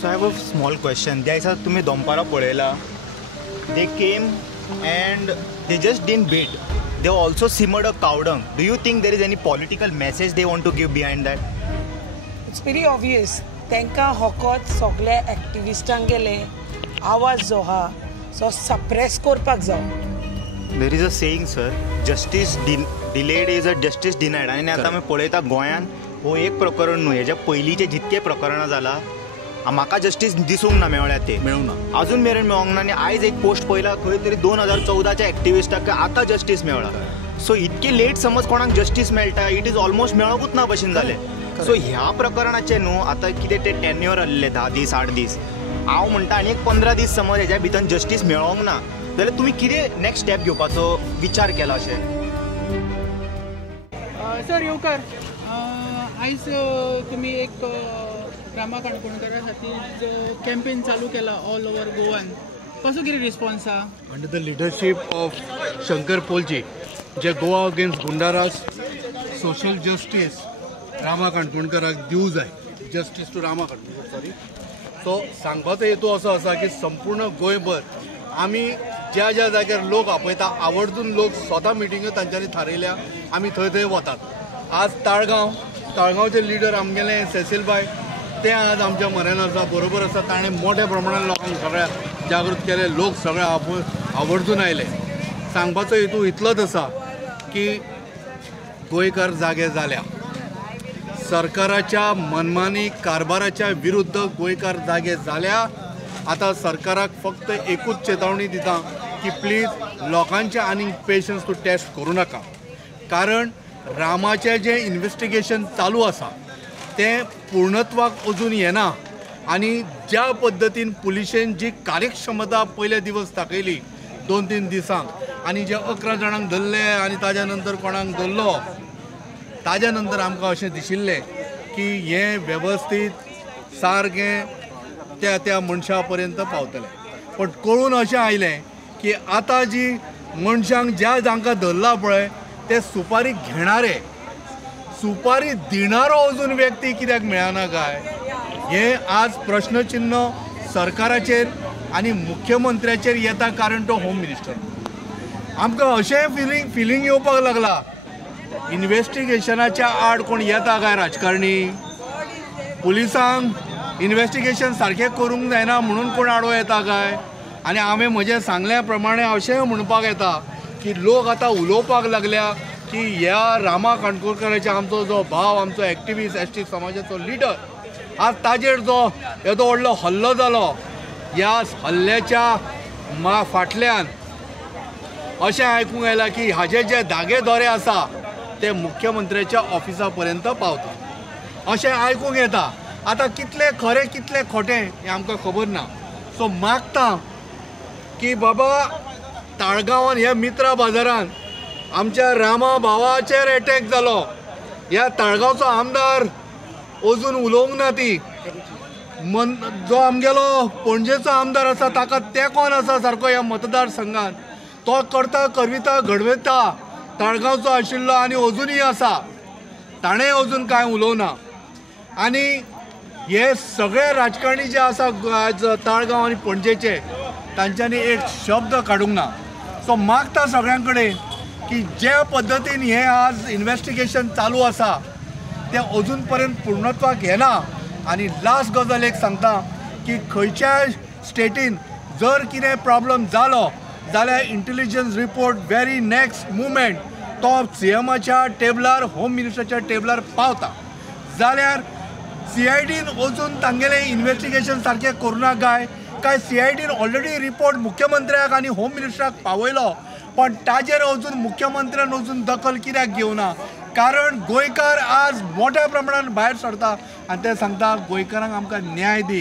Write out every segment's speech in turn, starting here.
So I have a small question. ज्या दिसा तुम्ही दोंपारा पळयला, they came and they just didn't beat. They also simmered a cow dung. Do you think there is any political message they want to give behind that? It's very obvious. तांकां होकोत सगळे एक्टिविस्टांक गेले आवाज जो हा सो सप्रेस करपाक जाय. There is a saying, sir, justice delayed is a justice denied. आणि आता आमी पळयता गोंयान हो एक प्रकरण न्हू, हेच्या पयलींचे जितके प्रकरणां जाला म्हाका जस्टीस दिसूंक ना मेळ्ळ्या ते मेळूंक अजून मेरेन मेळोंक ना. आनी आयज एक पोस्ट पळयला खंय तरी 2014च्या एक्टिविस्टाक आतां जस्टीस मेळ्ळा. सो इतके लेट समज कोणाक जस्टीस मेळटा इट इज ऑलमोस्ट मेळोंकूच ना भशेन जालें. सो ह्या प्रकरणाचे न्हू आतां कितें ते टेन्युअर आसलेले 10 दीस 8 दीस, हांव म्हणटा आनी एक 15 दीस समज हेच्या भितर जस्टीस मेळोंक ना जाल्यार तुमी कितें नेक्स्ट स्टेप घेवपाचो विचार केला अशें? सर येवकार, आयज तुमी एक रामा काणकोणकारा खातीर जो कॅम्पेन चालू केला ऑल ओवर गोवान, कसो कितें रिस्पॉन्स आहा? Under the leadership of Shankar पोलची जे गोवा अगेन्स्ट गुंडाराज सोशल जस्टीस रामा काणकोणकाराक दिवं जाय, justice to Rama Kankonkar sorry. So सांगपाचो हेतू असो आसा की संपूर्ण गोंयभर आमी ज्या ज्या जाग्यार लोक आपयता आवर्जून लोक स्वता मिटिंग्यो तांच्यांनी थारयल्या, आमी थंय थंय वतात. आज ताळगांवचे लिडर आमगेले सेसील बाय ते आज आमच्या मरेन आसा, बरोबर आसा. ताणें मोठ्या प्रमाणात लोकांक सगळ्या जागृत केले, लोक सगळे आवर्जून आयले. सांगपाचो हेतू इतलोच आसा की गोंयकार जागे जाल्या, सरकाराच्या मनमानी कारभाराच्या विरुद्ध गोंयकार जागे जाल्या. आता सरकाराक फक्त एकूच चेतावणी दिता की प्लीज लोकांचे आनीक पेशन्स टू टेस्ट करूं नाका, कारण रामाचें जें इन्व्हेस्टिगेशन चालू आसा तें पूर्णत्वाक अजून येना. आनी ज्या पद्दतीन पुलिशेन जी कार्यक्षमता पयले दिवस दाखयली 2-3 दिसांक आनी जे 11 जाणांक धरले आनी ताज्या नंतर कोणाक धरलो, ताज्या नंतर आमकां अशें दिशिल्लें की हें वेवस्थीत सारकें त्या मनशा पर्यंत पावतलें. पण कळून अशें आयलें की आतां जी मनशांक जांकां धरला पळय ते सुपारी घेणारे, सुपारी दिणारो अजून व्यक्ती कित्याक मेळना काय, हें आज प्रश्नचिन्ह सरकाराचेर आनी मुख्यमंत्र्याचेर येता. कारण तो होम मिनिस्टर. आमकां अशें फिलींग येवपाक लागला इन्व्हेस्टिगेशनाच्या आड कोण येता काय राजकारणी, पुलिसांक इन्व्हेस्टिगेशन सारकें करूंक जायना म्हणून कोण आडो येता काय. आनी हांवें म्हजें सांगल्या प्रमाणे अशें म्हणपाक येता की लोक आतां उलोवपाक लागल्या की ह्या रामा काणकोणकाराच्या आमचो जो भाव, आमचो एक्टिविस्ट एसटी समाजाचो लिडर, आज ताजेर जो येदो व्हडलो हल्लो जालो, ह्या हल्ल्याच्या फाटल्यान अशें आयकूंक येलां की हाजे जे धागे दोरे आसा ते मुख्यमंत्र्याच्या ऑफिसा पर्यंत पावता अशें आयकूंक येता. आतां कितलें खरें कितलें खोटें हें आमकां खबर ना. सो मागता की बाबा ताळगांवान ह्या मित्रा बाजारान आमच्या रामा भावाचेर एटॅक जालो, ह्या ताळगांवचो आमदार अजून उलोवंक ना. ती जो आमगेलो पणजेचो आमदार आसा ताका तेंकोन आसा सारको ह्या मतदारसंघात, तो करता करविता घडवता ताळगांवचो आशिल्लो आनी अजुनूय आसा, ताणें अजून कांय उलोवना. आनी हे सगळे राजकारणी जे आसा आज ताळगांव आनी पणजेचे तांच्यांनी एक शब्द काडूंक ना. सो मागता सगळ्यां कडेन की जे पद्दतीन हे आज इन्व्हेस्टिगेशन चालू आसा तें अजून पर्यंत पूर्णत्वाक येना. आनी लास्ट गजाल एक सांगता की खंयच्याय स्टेटीन जर कितें प्रॉब्लम जालो जाल्यार intelligence report very next movement तो सीएमाच्या टेबलार, होम मिनिस्टराच्या टेबलार पावता. जाल्यार CIDन अजून तांगेलें इन्व्हेस्टिगेशन सारकें करूना काय CIDन ऑलरेडी रिपोर्ट मुख्यमंत्र्याक आनी होम मिनिस्टराक पावयलो, पण ताजेर अजून मुख्यमंत्र्यान अजून दखल कित्याक घेवना. कारण गोंयकार आज मोठ्या प्रमाणात भायर सरता आनी ते सांगता गोंयकारांक आमकां न्याय दी.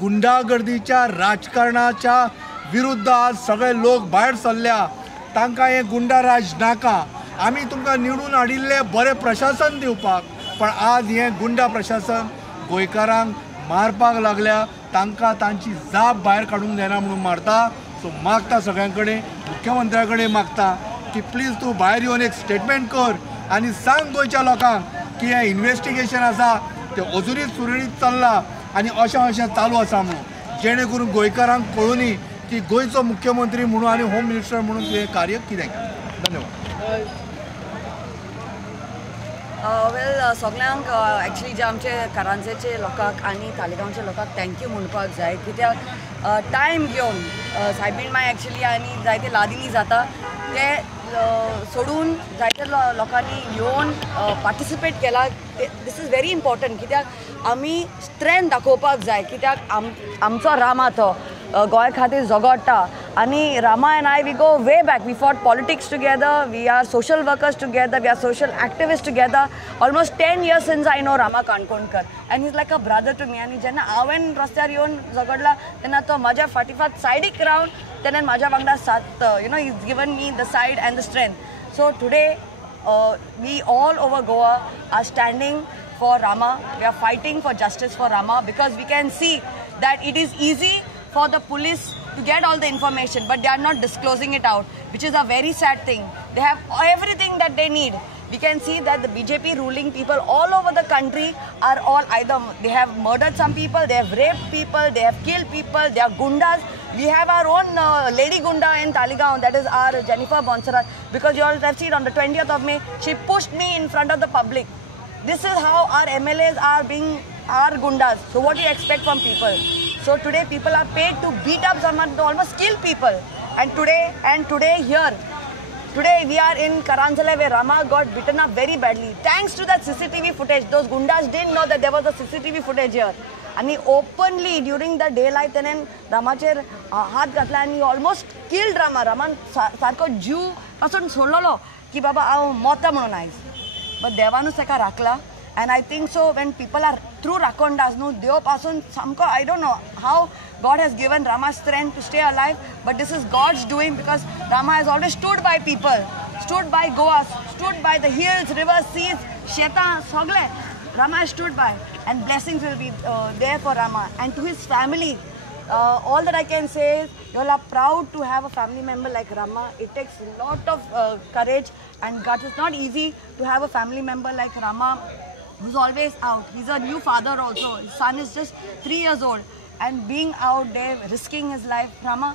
गुंडागर्दीच्या राजकारणाच्या विरुद्ध आज सगळे लोक भायर सरल्या, तांकां हे गुंडाराज नाका. आमी तुमकां निवडून हाडिल्ले बरें प्रशासन दिवपाक, पण आज हे गुंडा प्रशासन गोंयकारांक मारपाक लागल्या, तांकां तांची जाप भायर काडूंक जायना म्हणून मारता. सो मागता सगळ्यां कडेन, मुख्यमंत्र्या कडेन मागता की प्लीज तूं भायर येवन एक स्टेटमेंट कर आनी सांग गोंयच्या लोकांक की हें इन्व्हेस्टिगेशन आसा तें अजुनूय सुरळीत चल्लां आनी अशें चालू आसा म्हणून जेणे करून गोंयकारांक कळुनी की गोंयचो मुख्यमंत्री म्हणून आनी होम मिनिस्टर म्हणून तुवें कार्य कितें केलें. धन्यवाद. वेल सगळ्यांक एक्चुअली जे आमचे करांजेचे लोकांक आनी तालिगांवचे लोकांक थँक्यू म्हणपाक जाय कित्याक टायम घेवन सायबीण माय एक्चुअली आनी जायते लादिनी जाता ते सोडून जायते लोकांनी येवन पार्टिसिपेट केला. दीस इज व्हेरी इम्पॉर्टंट कित्याक आमी स्ट्रेंथ दाखोवपाक जाय कित्याक आमचो रामा तो गोंया खातीर झगडटा आनी Rama and I we go way back. We fought politics together, we are social workers together, we are social activist together. Almost 10 years since I know Rama Kankonkar and he is like a brother to me. आनी जेन्ना हांवें रस्त्यार येवन झगडला तेन्ना तो म्हाज्या फाटीफाट सायडीक रावन तेणें म्हाज्या वांगडा साथ you know is given me the said and the strength. So today we all over Goa are standing for Rama. We are fighting for justice for Rama because we can see that it is easy for the police to get all the information, but they are not disclosing it out, which is a very sad thing. They have everything that they need. We can see that the BJP ruling people all over the country are all either they have murdered some people, they have raped people, they have killed people, they are gundas. We have our own lady gunda in Taligaon, that is our Jennifer Bonsarat, because you all have seen on the 20th of May, she pushed me in front of the public. This is how our MLAs are being our gundas. So what do you expect from people? So today people are paid to beat up someone, to almost kill people. And today here, today we are in Karanjala where Rama got beaten up very badly. Thanks to that CCTV footage, those gundas didn't know that there was a CCTV footage here. And he openly during the daylight तेणें Ramaचेर हात घातला and he almost killed Rama. Raman सारको जीव पासून सोडलेलो की बाबा हांव मोता म्हणून आयज. But देवानूच ताका राखला. And I think so when people are through Rakondas, no, देव पासून सामको I don't know how God has given Rama strength to stay alive, but this is God's doing because Rama has always stood by people, stood by Goa, stood by the hills, rivers, seas, Sheta, Sogle. Rama has stood by, and blessings will be there for Rama. And to his family, all that I can say is, you all are proud to have a family member like Rama. It takes a lot of courage and guts. It's not easy to have a family member like Rama, who's always out. He's a new father also. His son is just 3 years old. And being out there, risking his life, Rama,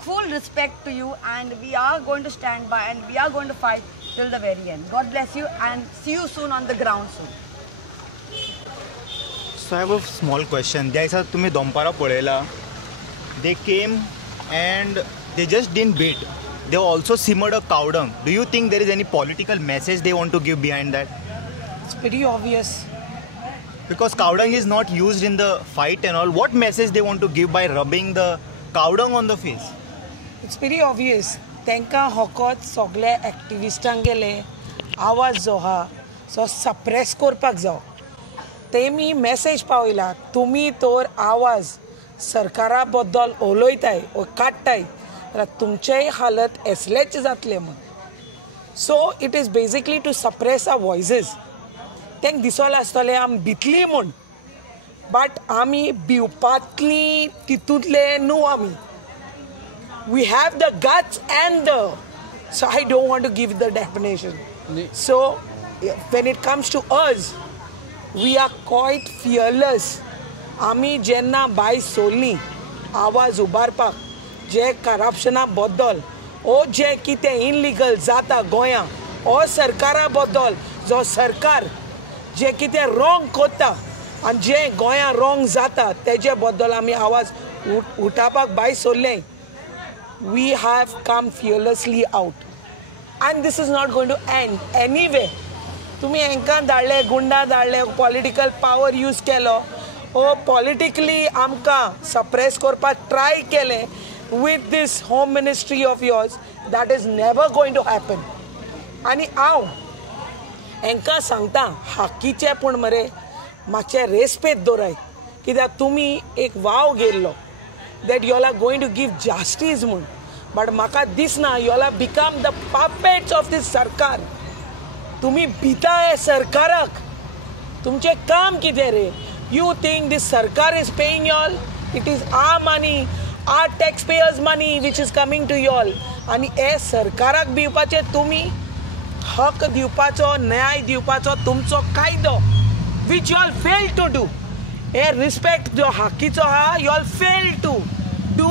full respect to you. And we are going to stand by and we are going to fight till the very end. God bless you and see you soon on the ground soon. So I have a small question. ज्या दिसा तुम्ही दोंपारा पळयला, they came and they just didn't beat. They also simmered a cow dung. Do you think there is any political message they want to give behind that? It's pretty obvious. Because cow dung is not used in the fight and all. What message they want to give by rubbing the cow dung on the face? It's pretty obvious. तांकां होकोत सगळे एक्टिविस्टांक गेले आवाज जो हा so suppress करपाक जाय. तेमी message पावयला तुमी तर आवाज सरकारा बद्दल उलयताय वा काडटाय जाल्यार तुमचेय हालत असलेच जातले म्हण. So it is basically to suppress our voices. तांकां दिसोलें आसतलें आमी भितली म्हूण, बट आमी भिवपातली तितूंतले न्हू आमी. We have the guts and the, so I don't want to give the definition. So when it comes to us, we are quite fearless. आमी जेन्ना बाय सोडली आवाज उबारपाक जे करप्शना बद्दल ओ जे कितें इनलिगल जाता गोंया ओ सरकारा बद्दल जो सरकार जे कितें रॉंग करता आनी जे गोंया रॉंग जाता तेजे बद्दल आमी आवाज उठावपाक बाय सोडलें. We have come fearlessly out, and this is not going to end anyway. तुम्ही हांकां धाडले गुंडा धाडले पॉलिटिकल पावर यूज केलो ओ पॉलिटिकली आमकां सप्रेस करपाक ट्राय केले with this home ministry of yours. That is never going to happen. आनी हांव हांकां सांगता हाकीचे पूण मरे मातशें रेस्पेद दवराय कित्याक तुमी एक वाव गेल्लो that you all are going to give justice mun, but maka disna you all have become the puppets of this sarkar. Tumi bita hai sarkarak, tumche kaam kide re? You think this sarkar is paying you all? It is our money, our taxpayers money which is coming to you all. Ani e sarkarak biwpache tumi hak diwpacho, न्याय दिवपाचो तुमचो कायदो which you all failed to do. हे respect जो हाकीचो आहा you all fail to do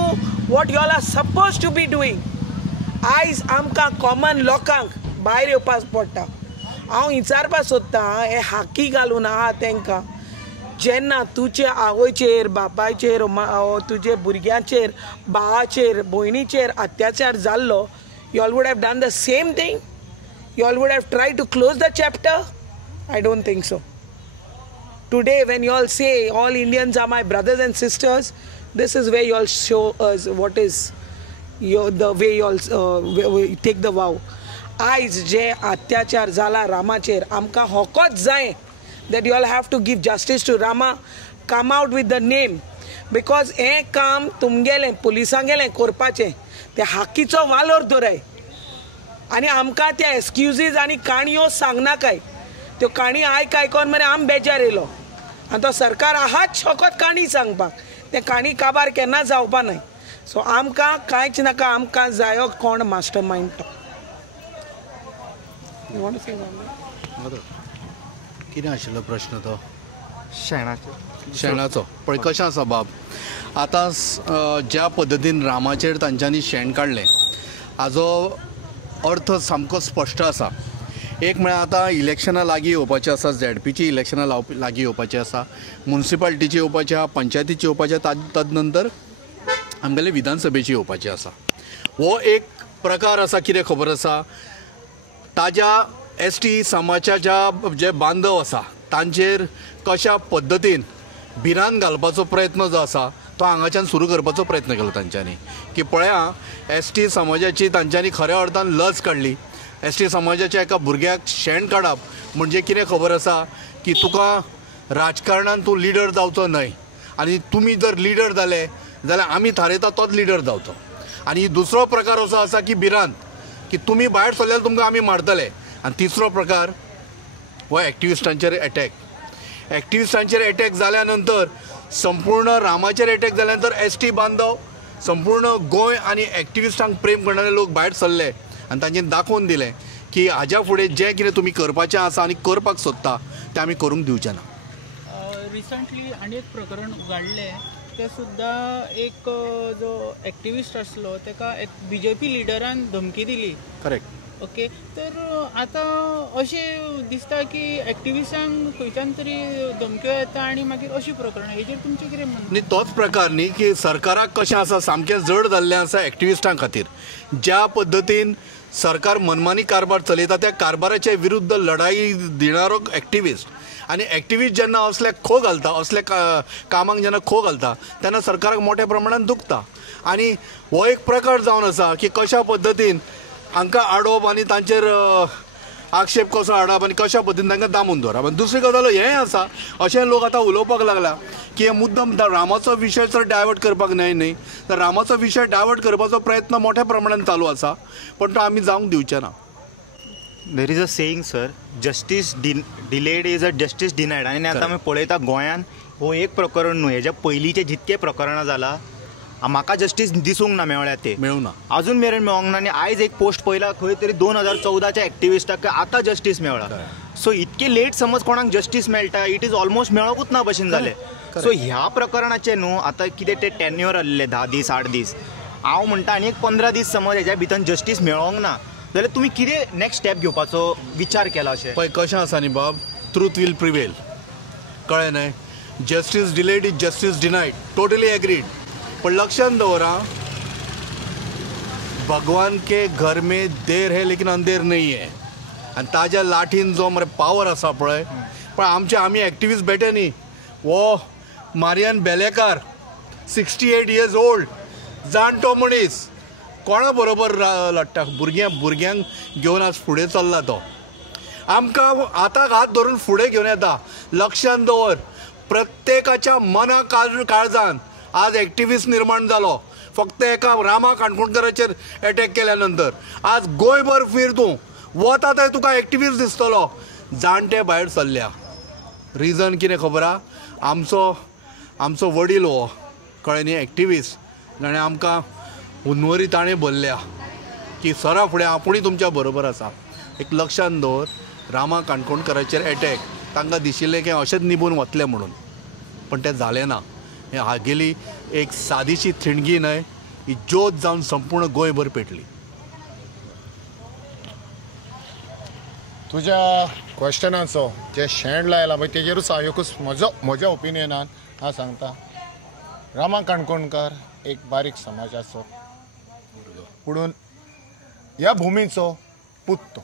what you all are suppose to be doing. आयज आमकां कॉमन लोकांक भायर येवपाक पडटा. हांव विचारपाक सोदतां हे हाकी घालून आहा तांकां जेन्ना तुजे आवयचेर बापायचेर तुजे भुरग्यांचेर भावाचेर भयणीचेर अत्याचार जाल्लो you all would have done the same thing? You all would have tried to close the chapter? I don't think so. Today when you all say all Indians are my brothers and sisters, this is where you all show us what is the way you all take the vow. Aaj je atyachar zala Ramacher amka hokot जाय that you all have to give justice to Rama. Come out with the name, because हे काम तुमगेले पुलिसांगेले करपाचें ते हाकीचो वालोर दवराय आनी आमकां त्या एक्सक्युजीज आनी काणयो सांगनाकाय. त्यो काणी आयकोन मरे आम बेजार येयलो आनी तो सरकार आहाच शकत काणी सांगपाक. ते काणी काबार केन्ना जावपा न्हय. सो आमकां कांयच नाका. आमकां जायो कोण मास्टर मायंड तो. कितें आशिल्लो प्रश्न तो? शेणाचो पळय कशें आसा बाब, आतां ज्या पद्दतीन रामाचेर तांच्यांनी शेण काडलें हाजो अर्थ सामको स्पश्ट आसा. एक म्हळ्यार आतां इलेक्शनां लागीं येवपाचीं आसा, झेडपीची इलेक्शनां लागीं येवपाचीं आसा, म्युनिसिपालिटीची येवपाची आहा, पंचायतीची येवपाची आहा, तद नंतर आमगेले विधानसभेची येवपाची आसा. हो एक प्रकार आसा. कितें खबर आसा, ताज्या ST समाजाच्या जे बांदव आसा तांचेर कशा पद्दतीन भिरांत घालपाचो प्रयत्न जो आसा तो हांगाच्यान सुरू करपाचो प्रयत्न केलो तांच्यांनी. की पळया ST समाजाची तांच्यांनी खऱ्या अर्थान लज काडली. ST समाजाच्या एका भुरग्याक शेण काडप म्हणजे कितें खबर आसा की तुका राजकारणान तूं लिडर जावचो न्हय, आनी तुमी जर लिडर जाले जाल्यार आमी थारयता तोच लिडर जावचो. आनी दुसरो प्रकार असो आसा की भिरांत की तुमी भायर सरल्यार तुमकां आमी मारतले. आनी तिसरो प्रकार हो एक्टिविस्टांचेर अटॅक. एक्टिविस्टांचेर अटॅक जाल्या नंतर संपूर्ण रामाचेर अटॅक जाल्या नंतर ST बांदव संपूर्ण गोंय आनी एक्टिविस्टांक प्रेम करणारे लोक भायर सरले आनी तांच्यांनी दाखोवन दिलें की हाज्या फुडें जें कितें तुमी करपाचें आसा आनी करपाक सोदता तें आमी करूंक दिवचें ना. रिसंटली आनी एक प्रकरण उगडलें ते सुद्दां एक जो एक्टिविस्ट आसलो ताका एक BJP लिडरान धमकी दिली. करेक्ट. ओके, तर आतां अशें दिसता की एक्टिविस्टांक खंयच्यान तरी धमक्यो येता आनी मागीर अशी प्रकरणां, हेजेर तुमचें कितें म्हणणें? न्ही, तोच प्रकार न्ही की सरकाराक कशें आसा सामकें जड जाल्लें आसा एक्टिविस्टां खातीर. ज्या पद्दतीन सरकार मनमानी कारभार चलयता त्या कारभाराचे विरुद्ध लढाई दिणारो एक्टिविस्ट आनी एक्टिविस्ट जेन्ना असले खो घालता, असले कामाक जेन्ना खो घालता तेन्ना सरकाराक मोठ्या प्रमाणात दुखता. आनी हो एक प्रकार जावन आसा की कशा पद्दतीन हांकां आडोवप आनी तांचेर आक्षेप कसो हाडप आनी कशा पद्दतीन तांकां दामून दवरप. आनी दुसरी गजाल हें आसा, अशें लोक आतां उलोवपाक लागला की हे मुद्दम रामाचो विशय जर डायवर्ट करपाक न्हय तर रामाचो विशय डायवर्ट करपाचो प्रयत्न मोठ्या प्रमाणात चालू आसा, पण तो आमी जावंक दिवचे ना. There is a saying sir, justice delayed is a justice डिनायड. आनी आतां आमी पळयता गोंयान हो एक प्रकरण न्हू, हेज्या पयलींचे जितके प्रकरणां जाला म्हाका जस्टीस दिसूंक ना मेळ्ळ्या ते मेळूना, अजून मेरेन मेळोंक ना. आनी आयज एक पोस्ट पळयला खंय तरी 2014च्या एक्टिविस्टाक आतां जस्टीस मेळ्ळा. सो इतके लेट समज कोणाक जस्टीस मेळटा, इट इज ऑलमोस्ट मेळोंकूच ना भशेन जालें. सो ह्या प्रकरणाचे न्हू आतां कितें ते टेन्युअर आसलें 10 दीस 8 दीस, हांव म्हणटा आनी एक 15 दीस समज हेज्या भितर जस्टीस मेळोंक ना जाल्यार तुमी कितें नेक्स्ट स्टेप घेवपाचो विचार केला? अशें पळय कशें आसा न्ही बाब, ट्रूथ विल प्रिवेल. कळ्ळें न्हय? Justice delayed is justice डिनायड, totally agreed. पण लक्षात दवरा, भगवान के घर में देर है लेकिन अंधेर नहीं है. आनी ताज्या लाठीन जो मरे पावर आसा पळय, पण आमी एक्टिविस्ट बेटे न्ही. वो मारियान बेलेकार 68 years old जाणटो मनीस कोणा बरोबर लढटा? भुरग्यांक घेवन आज फुडें चल्ला तो. आमकां आतां हात धरून फुडें घेवन येता. लक्षात दवर, प्रत्येकाच्या मना काळजान आज एक्टिविस्ट निर्माण जालो फक्त एका रामा काणकोणकराचेर अटॅक केल्या नंतर. आज गोंयभर फिर तूं वता थंय तुका एक्टिविस्ट दिसतलो. जाणटे भायर सरल्या. रिजन कितें खबर आहा? आमचो वडील हो, कळ्ळें न्ही, एक्टिविस्ट, जाणें आमकां हुनवरी ताणें भरल्या की सरा फुडें आपुणूय तुमच्या बरोबर आसा. एक लक्षात दवर, रामा काणकोणकराचेर अटॅक तांकां दिशिल्लें की अशेंच निभून वतलें म्हणून. पण तें जालें ना. हें हागेली एक सादीशी थिणगी न्हय, ही ज्योत जावन संपूर्ण गोंयभर पेटली. तुज्या क्वेश्चनाचो जे शेण लायला पळय तेजेरूच हांव एकूच म्हज्या ओपिनियनान हांव सांगता. रामा काणकोणकार एक बारीक समाजाचो पुणून ह्या भुमीचो पूत तो.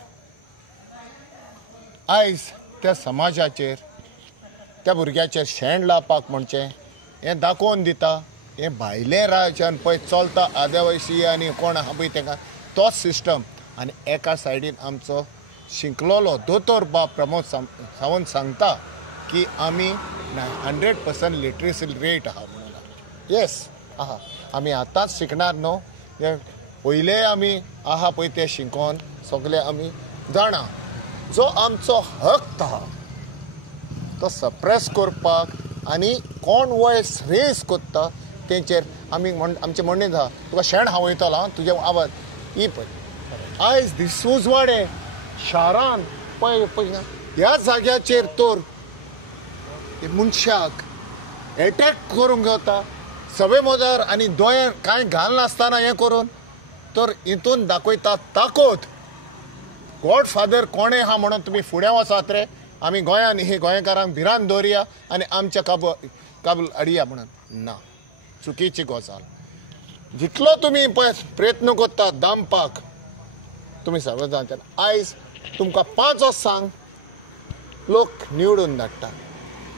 आयज त्या समाजाचेर त्या भुरग्याचेर शेण लावपाक म्हणचे हें दाखोवन दिता हें भायलें राज्यान पळय चलता आदिवासी आनी कोण आहा पळय तांकां तोच सिस्टम. आनी एका सायडीन आमचो शिंकलोलो दोतोर बाब प्रमोद सावंत सांगता की आमी 100% लिटरसी रेट आहा म्हणून. येस आहा, आमी आतांच शिकणार न्हू, हे पयले आमी आहा पळय ते शिकोवन सगळे आमी जाणा. जो आमचो हक आहा तो सप्रेस करपाक आनी कोण वॉयस रेज करता तेंचेर आमी आमचें म्हणणें आहा. तुका शेण हावयतलो तुजे आवाज ही पळय. आयज दिसूजवाडे शारान पळय ह्या जाग्याचेर तर मनशाक एटॅक करूंक गावता सवे मोदार आनी दोळ्यान कांय घालनासतना हें करून तर हितून दाखयता ताकद. गॉडफादर कोणें आहा म्हणून तुमी फुडें वचात रे, आमी गोंयान ही गोंयकारांक भिरांत दवरया आनी आमच्या काबूल हाडया म्हणून ना, चुकीची गजाल. जितलो तुमी पळय प्रयत्न करता दामपाक तुमी सगळे जाणटे. आयज तुमकां 5 वर्सांक लोक निवडून धाडटा,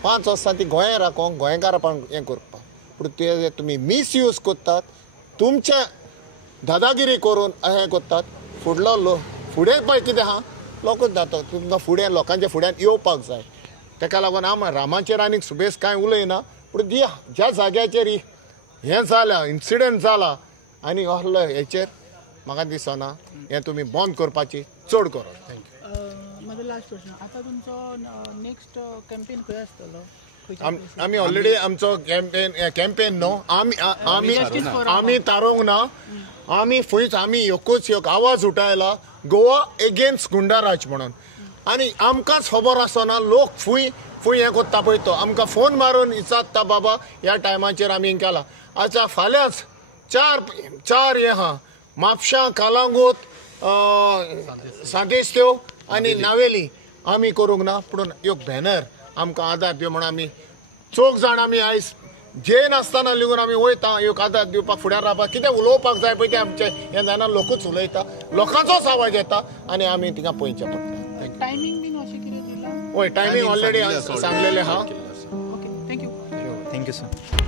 5 वर्सां ती गोंया राखोवंक गोंयकारां हें करपाक. पूण ते तुमी मिसयूज करतात, तुमचे दादागिरी करून हें करतात. फुडें पळय कितें आहा लोकूच जाता. तुमकां फुडें लोकांच्या फुड्यान येवपाक जाय. ताका लागून हांव रामाचेर आनीक सुबेज कांय उलयना. पूण ज्या जाग्याचेर हें जालां इन्सिडंट जाला आनी असलो हेचेर म्हाका दिसना हें तुमी बंद करपाची चड गरज. माझा लास्ट क्वेश्चन, आता तुमचो नेक्स्ट कॅम्पेन खंय आसतलो? आमी ऑलरेडी आमचो कॅम्पेन न्हू आमी तारोंक ना. आमी फुंयच आमी एकूच एक आवाज उठयला गोवा एगेन्स्ट गुंडाराज म्हणून. आनी आमकांच खबर आसना लोक फुंय हें कोत्ता पळय तो आमकां फोन मारून विचारता बाबा ह्या टायमाचेर आमी हें केलां. आतां फाल्यांच चार हें आहा म्हापशां कालांगूट सांदेस्त्यो आनी नावेली आमी करूंक ना. पूण एक बॅनर आमकां आदार दिव म्हणून आमी 4 जाण आमी आयज जे नासतना लेगून आमी वयता एक आदार दिवपाक फुड्यान रावपाक. कितें उलोवपाक जाय पळय तें आमचें हें जायना, लोकूच उलयता, लोकांचोच आवाज येता आनी आमी तिका पळोवचें पडटा. टायमींग बीन अशें कितें दिलां? हय टायमींग ऑलरेडी सांगलेलें आहा. Okay, thank you. Thank you sir.